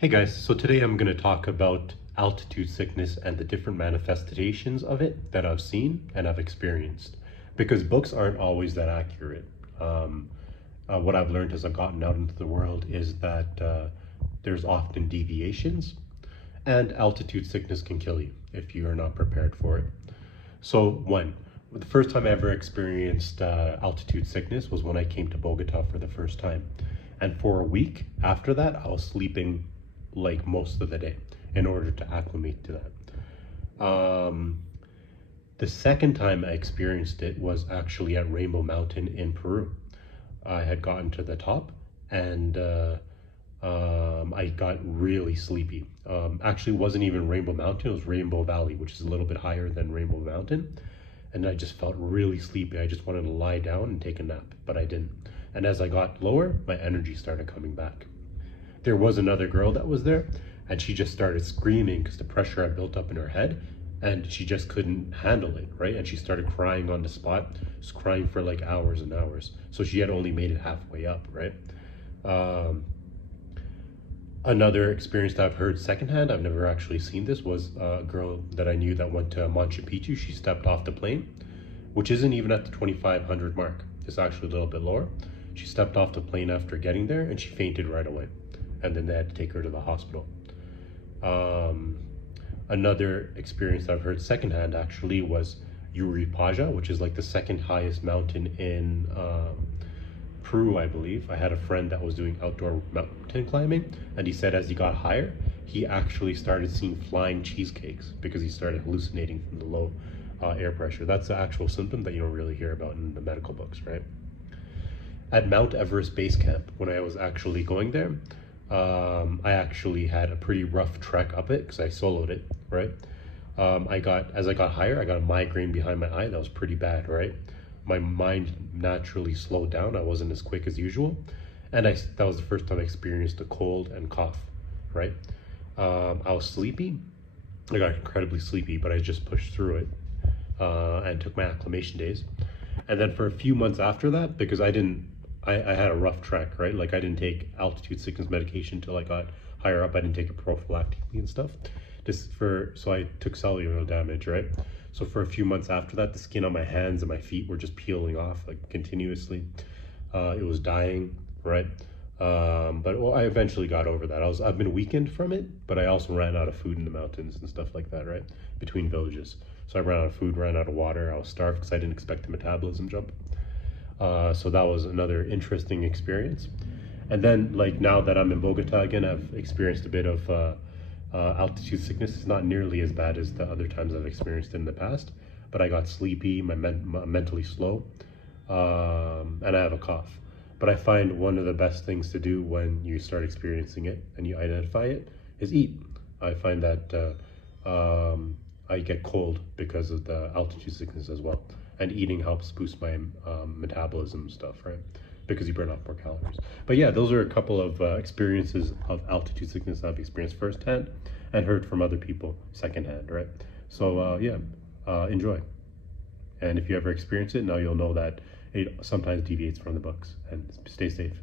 Hey guys, so today I'm going to talk about altitude sickness and the different manifestations of it that I've seen and I've experienced. Because books aren't always that accurate. What I've learned as I've gotten out into the world is that there's often deviations, and altitude sickness can kill you if you are not prepared for it. So, the first time I ever experienced altitude sickness was when I came to Bogota for the first time. And for a week after that, I was sleeping like most of the day in order to acclimate to that. The second time I experienced it was actually at Rainbow Mountain in Peru. I had gotten to the top and I got really sleepy. Actually, it wasn't even Rainbow Mountain, it was Rainbow Valley, which is a little bit higher than Rainbow Mountain. And I just felt really sleepy. I just wanted to lie down and take a nap, but I didn't. And as I got lower, my energy started coming back. There was another girl that was there, and she just started screaming because the pressure had built up in her head, and she just couldn't handle it, right? And she started crying on the spot, just crying for like hours and hours. So she had only made it halfway up, right? Um, Another experience that I've heard secondhand, I've never actually seen this, was a girl that I knew that went to Machu Picchu. She stepped off the plane, which isn't even at the 2,500 mark. It's actually a little bit lower. She stepped off the plane after getting there and she fainted right away. And then they had to take her to the hospital. Um, Another experience that I've heard secondhand actually was Yuripaja, which is like the second highest mountain in Peru, I believe. I had a friend that was doing outdoor mountain climbing, and he said as he got higher, he actually started seeing flying cheesecakes because he started hallucinating from the low air pressure. That's the actual symptom that you don't really hear about in the medical books, right? At Mount Everest Base Camp, when I was actually going there, I actually had a pretty rough trek up it because I soloed it, right? As I got higher, I got a migraine behind my eye that was pretty bad, right? My mind naturally slowed down. I wasn't as quick as usual. And that was the first time I experienced a cold and cough, right? I was sleepy. I got incredibly sleepy, but I just pushed through it and took my acclimation days. And then for a few months after that, because I had a rough trek, right? Like I didn't take altitude sickness medication till I got higher up. I didn't take it prophylactically and stuff. So I took cellular damage, right? So for a few months after that, the skin on my hands and my feet were just peeling off like continuously. It was dying, right? I eventually got over that. I've been weakened from it, but I also ran out of food in the mountains and stuff like that, right? Between villages. So I ran out of food, ran out of water. I was starved because I didn't expect the metabolism jump. So that was another interesting experience. And then, like now that I'm in Bogota again, I've experienced a bit of altitude sickness. It's not nearly as bad as the other times I've experienced in the past, but I got sleepy, mentally slow, and I have a cough. But I find one of the best things to do when you start experiencing it and you identify it is eat. I find that I get cold because of the altitude sickness as well. And eating helps boost my metabolism stuff, right? Because you burn off more calories. But yeah, those are a couple of experiences of altitude sickness I've experienced firsthand and heard from other people secondhand, right? So enjoy. And if you ever experience it, now you'll know that it sometimes deviates from the books. And stay safe.